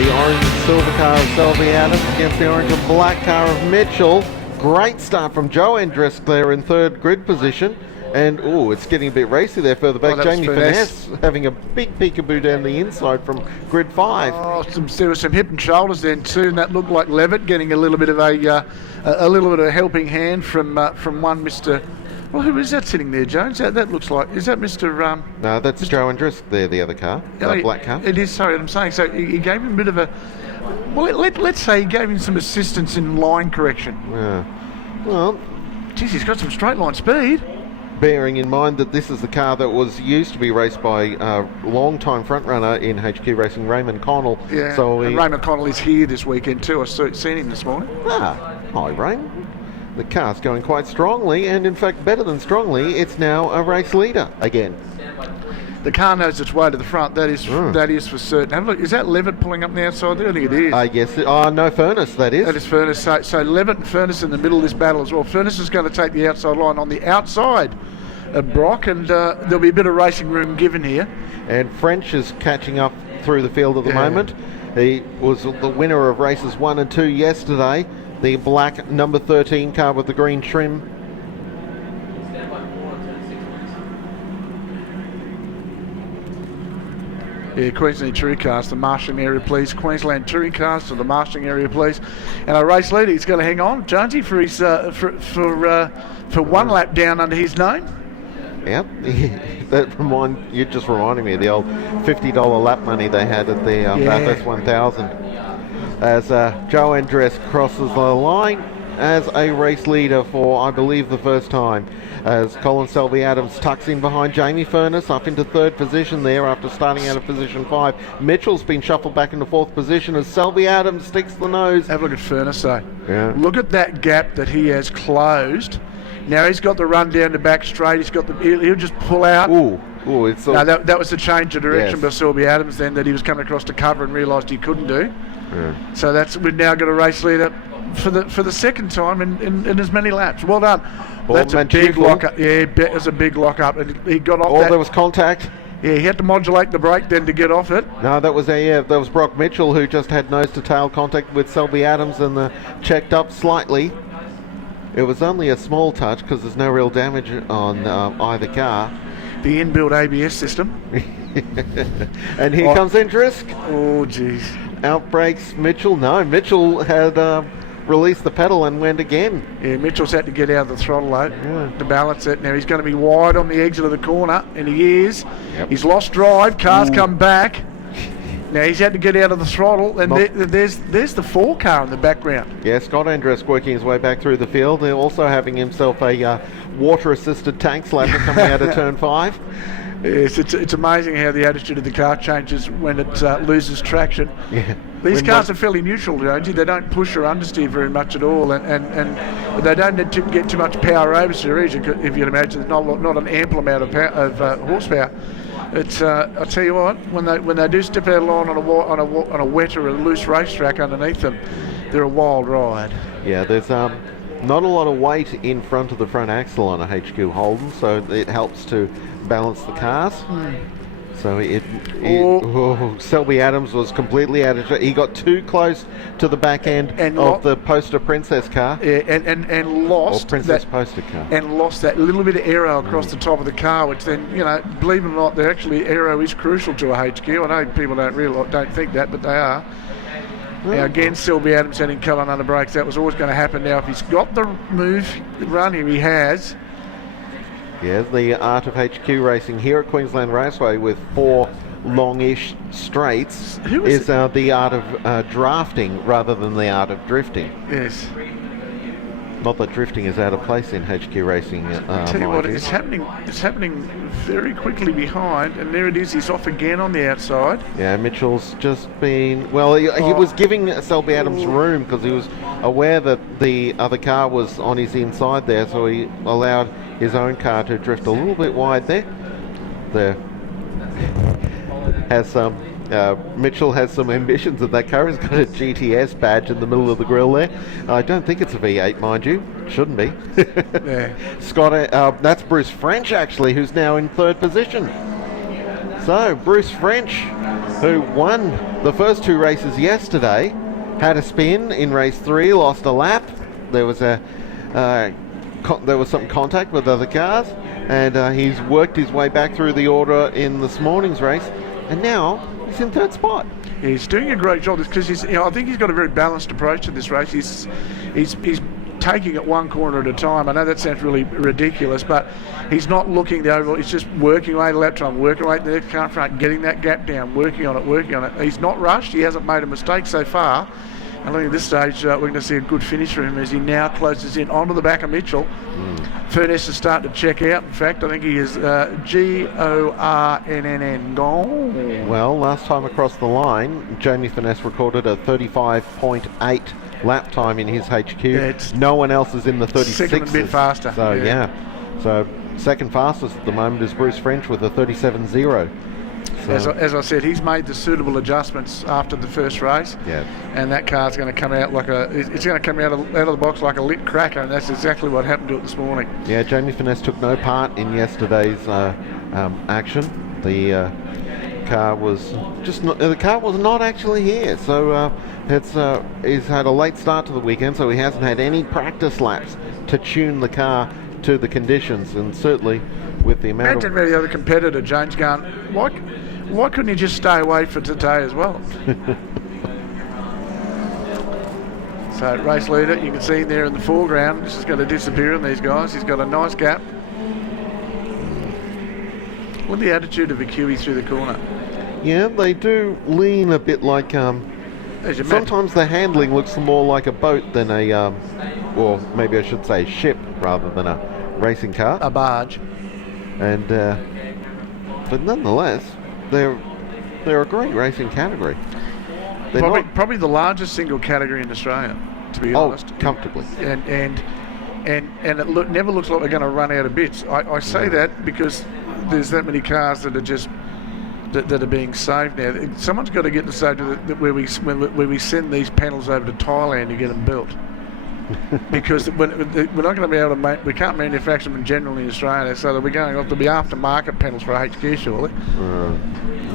The orange and silver car of Selby Adams against the orange and black car of Mitchell. Great start from Joe Endrisk there in third grid position. And, it's getting a bit racy there further back. Jamie Finesse having a big peekaboo down the inside from grid 5. Oh, there was some hip and shoulders then too, and that looked like Levitt getting a little bit of a helping hand from one Mr. Well, who is that sitting there, Jones? That looks like, is that Mr. No, that's Joe Endrisk there, the other car, the black car. It is, sorry, I'm saying. So he gave him a bit of a, well, let's say he gave him some assistance in line correction. Yeah. Well, geez, he's got some straight line speed. Bearing in mind that this is the car that was used to be raced by a long-time front-runner in HQ Racing, Raymond Connell. Yeah, so and Raymond Connell is here this weekend too. I've seen him this morning. Hi, Raymond. The car's going quite strongly, and in fact, better than strongly, it's now a race leader again. The car knows its way to the front, that is for certain. Have a look, is that Levitt pulling up the outside there? I think it is. Yes, no, Furness, that is. That is Furness. So Levitt and Furness in the middle of this battle as well. Furness is going to take the outside line on the outside of Brock, and there'll be a bit of racing room given here. And French is catching up through the field at the moment. He was the winner of races 1 and 2 yesterday. The black number 13 car with the green trim. Yeah, Queensland touring cars, the marshalling area, please. Queensland touring cars to the marshalling area, please. And our race leader, he's going to hang on, Jonesy, for his for one lap down under his name. Yep, you just reminded me of the old $50 lap money they had at the Bathurst 1000. As Joe Endrisk crosses the line as a race leader for, I believe, the first time. As Colin Selby Adams tucks in behind Jamie Furness up into third position there after starting out of position 5. Mitchell's been shuffled back into fourth position as Selby Adams sticks the nose. Have a look at Furness though. Yeah. Look at that gap that he has closed. Now he's got the run down the back straight. He'll just pull out. That was the change of direction by Selby Adams then, that he was coming across to cover and realised he couldn't do. Yeah. So we've now got a race leader for the second time in as many laps. Well done. That's a big lock up. Yeah, it was a big lock up, and he got off that. There was contact. Yeah, he had to modulate the brake then to get off it. No, that was Brock Mitchell who just had nose to tail contact with Selby Adams and checked up slightly. It was only a small touch because there's no real damage on either car. The inbuilt ABS system. And here comes Endrisk. Oh, jeez. Outbrakes Mitchell. No, Mitchell had released the pedal and went again. Yeah, Mitchell's had to get out of the throttle to balance it. Now he's going to be wide on the exit of the corner, and he is. Yep. He's lost drive. Cars come back. Now he's had to get out of the throttle, and there's the 4 car in the background. Yeah, Scott Endrisk working his way back through the field. They're also having himself a water-assisted tank slapper coming out of turn 5. Yes, it's amazing how the attitude of the car changes when it loses traction. Yeah. These cars are fairly neutral, Jonesy. They don't push or understeer very much at all, and they don't need to get too much power oversteer either. If you can imagine, not an ample amount of horsepower. It's I tell you what, when they do step out of line on a wet or a loose racetrack underneath them, they're a wild ride. Yeah, there's not a lot of weight in front of the front axle on a HQ Holden, so it helps to balance the cars. So Selby Adams was completely out of it. He got too close to the back end of the Poster Princess car. Yeah, and lost or Princess Poster car. And lost that little bit of aero across the top of the car, which then, believe it or not, aero is crucial to a HQ. I know people don't think that, but they are. Now again, Selby Adams having Cullen under brakes. That was always going to happen. Now if he's got the run here, he has. Yeah, the art of HQ racing here at Queensland Raceway with 4 longish straights is the art of drafting rather than the art of drifting. Yes. Not that drifting is out of place in HQ racing. I tell you what, it's happening very quickly behind, and there it is. He's off again on the outside. Yeah, Mitchell's just been... Well, he was giving Selby Adams room because he was aware that the other car was on his inside there, so he allowed his own car to drift a little bit wide there. Mitchell has some ambitions of that car. He's got a GTS badge in the middle of the grille there. I don't think it's a V8, mind you. Shouldn't be. Yeah. Scott, that's Bruce French actually, who's now in third position. So Bruce French, who won the first 2 races yesterday, had a spin in race 3, lost a lap. There was some contact with other cars, and he's worked his way back through the order in this morning's race, and now he's in 3rd spot. He's doing a great job because I think he's got a very balanced approach to this race. He's taking it one corner at a time. I know that sounds really ridiculous, but he's not looking the overall. He's just working away the lap time, working away the next car in front, getting that gap down, working on it. He's not rushed. He hasn't made a mistake so far. And looking at this stage, we're going to see a good finish for him as he now closes in onto the back of Mitchell. Furness is starting to check out. In fact, I think he is GORNNN. Gone. Well, last time across the line, Jamie Furness recorded a 35.8 lap time in his HQ. Yeah, no one else is in the 36s. Second a bit faster. So, So, second fastest at the moment is Bruce French with a 37.0. So, as I said, he's made the suitable adjustments after the first race, and that car's going to come out it's going to come out of the box like a lit cracker, and that's exactly what happened to it this morning. Yeah, Jamie Furness took no part in yesterday's action. The car was not actually here, so he's had a late start to the weekend, so he hasn't had any practice laps to tune the car to the conditions, and certainly with the amount Imagine the other competitor, James, going, why couldn't he just stay away for today as well? So race leader, you can see him there in the foreground. This is going to disappear on these guys. He's got a nice gap. Look at the attitude of a Kiwi through the corner. Yeah, they do lean a bit like sometimes the handling looks more like a boat than or maybe I should say ship rather than a racing car. A barge. And but nonetheless, they're a great racing category. Probably the largest single category in Australia, to be honest. Comfortably. And it never looks like we're going to run out of bits. I say that because there's that many cars that are just that are being saved now. Someone's got to get the stage where we send these panels over to Thailand to get them built. Because we're not going to be able to we can't manufacture them generally in Australia, so they'll be going off to be aftermarket panels for HQ, surely.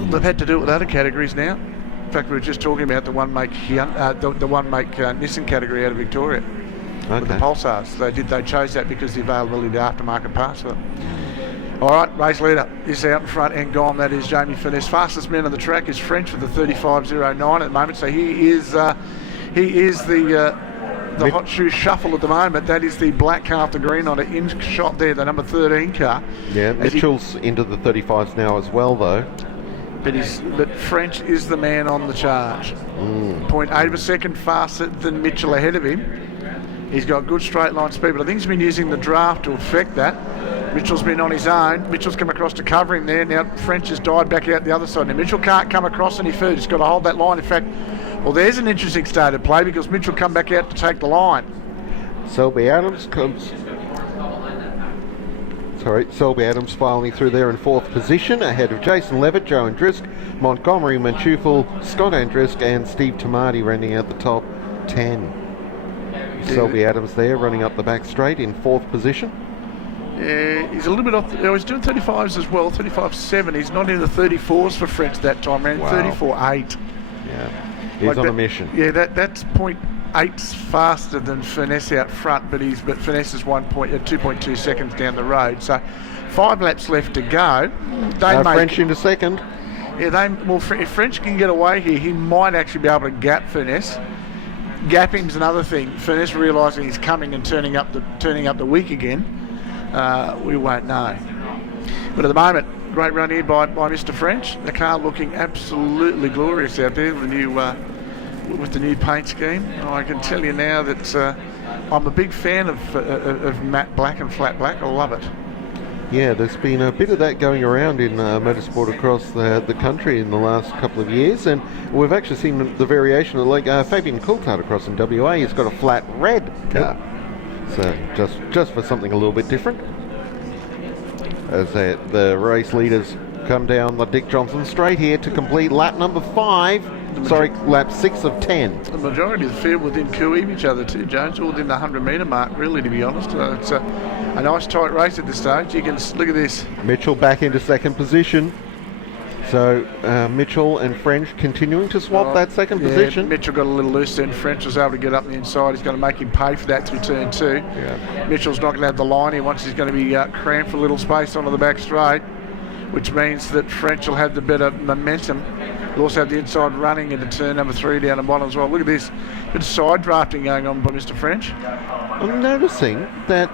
They've had to do it with other categories now. In fact, we were just talking about the one make Nissan category out of Victoria with the Pulsars. They chose that because of the availability of aftermarket parts for them. All right, race leader is out in front and gone. That is Jamie Furness. Fastest man on the track is French with the 35.09 at the moment. So he is the hot shoe shuffle at the moment. That is the black car off the green on an in shot there, the number 13 car. Yeah, Mitchell's into the 35s now as well, though. But French is the man on the charge. 0.8 of a second faster than Mitchell ahead of him. He's got good straight line speed, but I think he's been using the draft to affect that. Mitchell's been on his own. Mitchell's come across to cover him there. Now French has died back out the other side. Now Mitchell can't come across any further. He's got to hold that line. In fact, well, there's an interesting state of play because Mitchell come back out to take the line. Selby Adams finally through there in 4th position, ahead of Jason Levitt, Joe Andrisk, Montgomery Manchufel, Scott Andrisk, and Steve Tamati rounding out the top 10. Selby Adams there running up the back straight in 4th position. Yeah, he's a little bit off. He's doing 35s as well, 35.7. He's not in the 34s for French that time, man. 34.8. Yeah, he's on a mission. Yeah, that's 0.8 faster than Furness out front, but Furness is 2.2 seconds down the road. So 5 laps left to go. French into second. Yeah, if French can get away here, he might actually be able to gap Furness. Gapping's another thing. Furness realising he's coming and turning up the week again. We won't know. But at the moment, great run here by Mr. French. The car looking absolutely glorious out there with the new paint scheme. I can tell you now that I'm a big fan of matte black and flat black. I love it. Yeah, there's been a bit of that going around in motorsport across the country in the last couple of years, and we've actually seen the variation of Fabian Coulthard across in WA. He's got a flat red car. So just for something a little bit different. As the race leaders come down the Dick Johnson straight here to complete lap number lap 6 of 10. The majority of the field within cooing each other too, Jones, all within the 100-metre mark, really, to be honest. It's a nice tight race at this stage. You can look at this. Mitchell back into second position. So Mitchell and French continuing to swap that second position. Mitchell got a little loose then. French was able to get up the inside. He's going to make him pay for that through turn 2. Yeah. Mitchell's not going to have the line. He wants. He's going to be cramped for a little space onto the back straight, which means that French will have the better momentum. He'll also have the inside running into turn number 3 down the bottom as well. Look at this. Bit of side drafting going on by Mr. French. I'm noticing that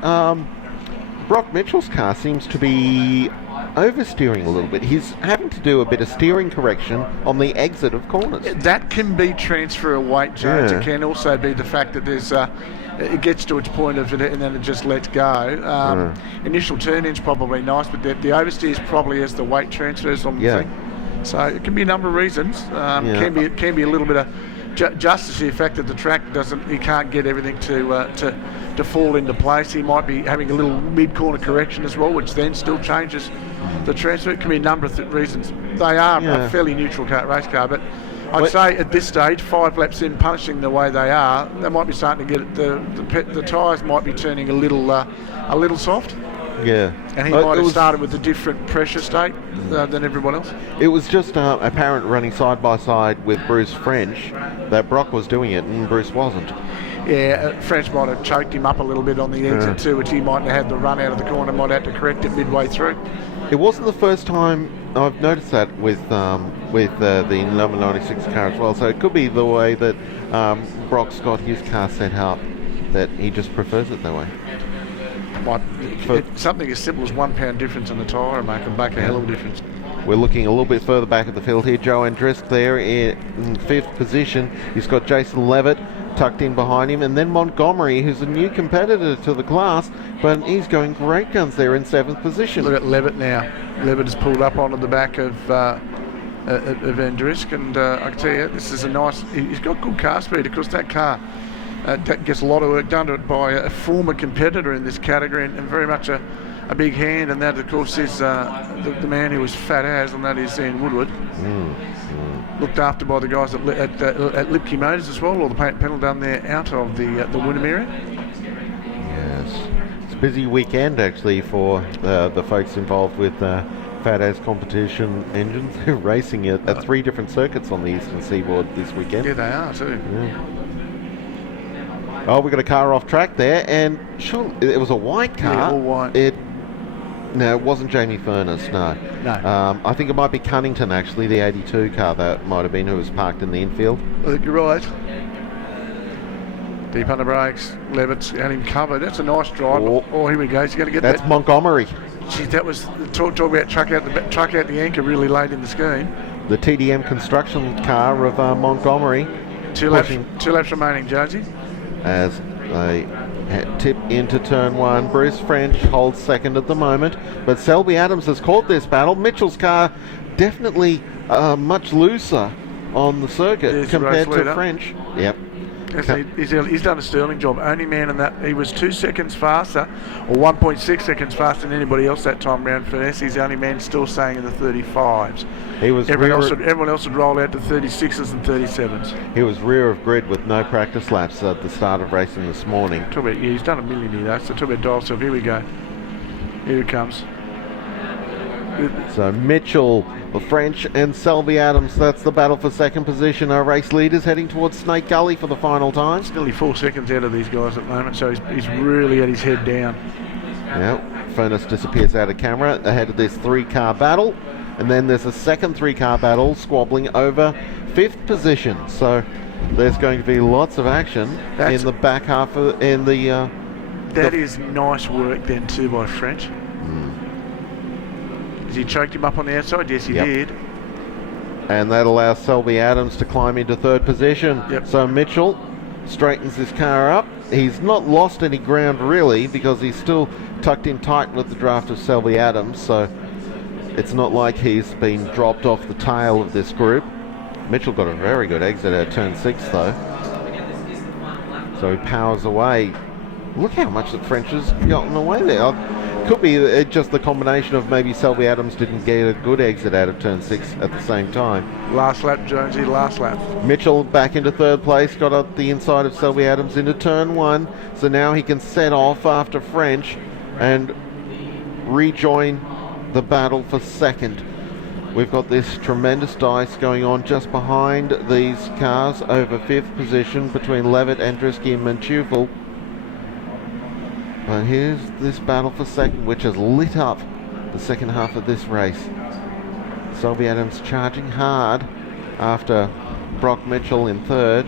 Brock Mitchell's car seems to be oversteering a little bit. He's having to do a bit of steering correction on the exit of corners. That can be transfer of weight, Jones. Yeah. It can also be the fact that there's it gets to its point of it and then it just lets go. Initial turn-in's probably nice, but the oversteers probably as the weight transfers on the thing. So it can be a number of reasons. It can be a little bit of just as the effect that the track he can't get everything to fall into place. He might be having a little mid-corner correction as well, which then still changes the transfer. It can be a number of reasons. They are a fairly neutral race car, but I'd say at this stage, 5 laps in, punishing the way they are, they might be starting to get the tyres might be turning a little soft. Yeah. And he might have started with a different pressure state than everyone else. It was just apparent running side by side with Bruce French that Brock was doing it and Bruce wasn't. Yeah, French might have choked him up a little bit on the exit too, which he mightn't have had the run out of the corner, might have to correct it midway through. It wasn't the first time I've noticed that with the number 96 car as well, so it could be the way that Brock's got his car set up, that he just prefers it that way. Something as simple as £1 difference in the tyre make a hell of a difference. We're looking a little bit further back at the field here. Joe Andresk there in 5th position. He's got Jason Levitt tucked in behind him, and then Montgomery, who's a new competitor to the class, but he's going great guns there in 7th position. Look at Levitt now. Levitt has pulled up onto the back of Andresk, and I can tell you, this is a nice. He's got good car speed. Of course, that car. That gets a lot of work done to it by a former competitor in this category, and very much a big hand, and that of course is the man who was fat as, and that is Ian Woodward. Looked after by the guys at Lipke Motors as well, or the paint panel down there out of the Wynnum area. Yes, it's a busy weekend actually for the folks involved with Fat As competition engines. They're racing at 3 different circuits on the eastern seaboard this weekend. Yeah, they are too. Yeah. Oh, we got a car off track there, and sure, it was a white car. Yeah, all white. No, it wasn't Jamie Furness, no. I think it might be Cunnington, actually, the 82 car that might have been, who was parked in the infield. I think you're right. Deep under brakes, Levitt's had him covered. That's a nice drive. Oh, here we go. He's going to get that. That's Montgomery. Gee, that was talk about truck out the anchor really late in the scheme. The TDM construction car of Montgomery. Two laps remaining, Jonesy. As they tip into turn 1. Bruce French holds second at the moment, but Selby Adams has caught this battle. Mitchell's car definitely much looser on the circuit compared to French. Yep. He's done a sterling job. Only man in that. He was 2 seconds faster, or 1.6 seconds faster than anybody else that time round. Finesse. He's the only man still staying in the 35s. Everyone else would roll out to 36s and 37s. He was rear of grid with no practice laps at the start of racing this morning. He's done a million here though. So talk about dial self. Here we go. Here it comes. So Mitchell, French and Selby Adams, that's the battle for second position. Our race leaders heading towards Snake Gully for the final time. It's nearly 4 seconds out of these guys at the moment, so he's really had his head down. Yeah, Furness disappears out of camera ahead of this 3-car battle, and then there's a second 3-car battle squabbling over 5th position. So there's going to be lots of action in the back half of That is nice work then too by French. He choked him up on the outside? Yes, he did. And that allows Selby Adams to climb into 3rd position. Yep. So Mitchell straightens his car up. He's not lost any ground really, because he's still tucked in tight with the draft of Selby Adams. So it's not like he's been dropped off the tail of this group. Mitchell got a very good exit at turn 6 though. So he powers away. Look how much the French has gotten away there. Could be just the combination of maybe Selby Adams didn't get a good exit out of turn 6 at the same time. Last lap, Jonesy, last lap. Mitchell back into 3rd place, got up the inside of Selby Adams into turn 1. So now he can set off after French and rejoin the battle for second. We've got this tremendous dice going on just behind these cars over 5th position between Levitt, Andriski and Mantufel. But here's this battle for 2nd, which has lit up the second half of this race. Selby Adams charging hard after Brock Mitchell in 3rd.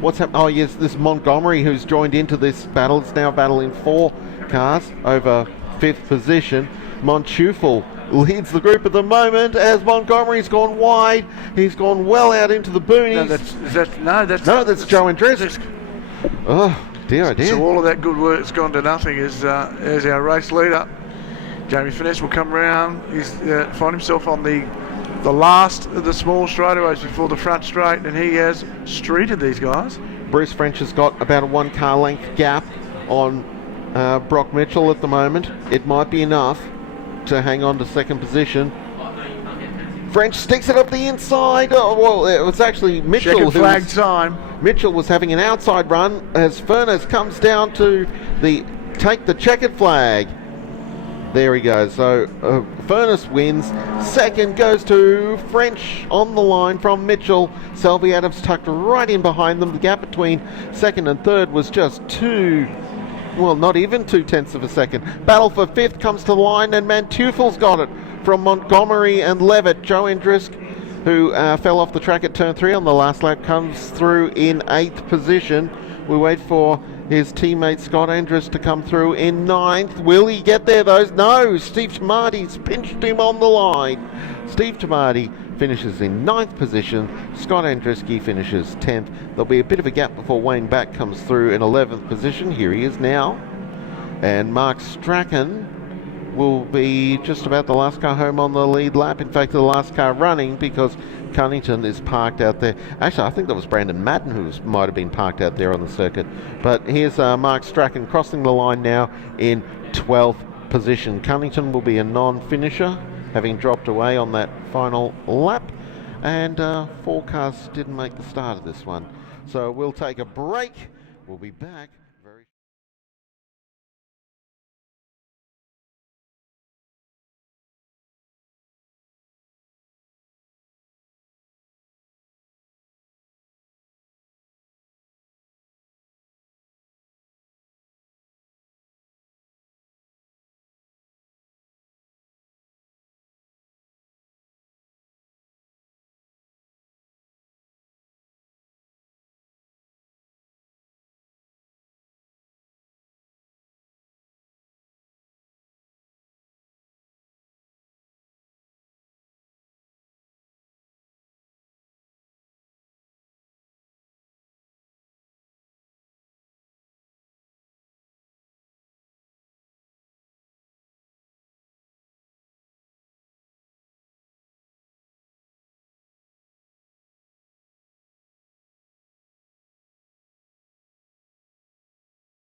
What's happened? Oh yes, this Montgomery who's joined into this battle. It's now battling 4 cars over 5th position. Mantufel leads the group at the moment as Montgomery's gone wide. He's gone well out into the boonies. That's Joe Andresk. Oh dear. So all of that good work's gone to nothing as our race leader. Jamie Finesse will come round. He's find himself on the last of the small straightaways before the front straight, and he has streeted these guys. Bruce French has got about a 1 car length gap on Brock Mitchell at the moment. It might be enough to hang on to 2nd position. French sticks it up the inside. Oh, well, it was actually Mitchell. Checkered flag time. Mitchell was having an outside run as Furness comes down to take the checkered flag. There he goes. So Furness wins. 2nd goes to French on the line from Mitchell. Selby Adams tucked right in behind them. The gap between 2nd and 3rd was just not even 0.2 of a second. Battle for 5th comes to the line, and Mantufel's got it from Montgomery and Levitt. Joe Andrisk, who fell off the track at turn 3 on the last lap, comes through in 8th position. We wait for his teammate Scott Andrisk to come through in 9th. Will he get there though? No, Steve Tomarti's pinched him on the line. Steve Tomarti finishes in 9th position. Scott Andriski finishes 10th. There'll be a bit of a gap before Wayne Back comes through in 11th position. Here he is now. And Mark Strachan will be just about the last car home on the lead lap. In fact, the last car running, because Cunnington is parked out there. Actually, I think that was Brandon Madden who might have been parked out there on the circuit. But here's Mark Strachan crossing the line now in 12th position. Cunnington will be a non-finisher, having dropped away on that final lap. And 4 cars didn't make the start of this one. So we'll take a break. We'll be back.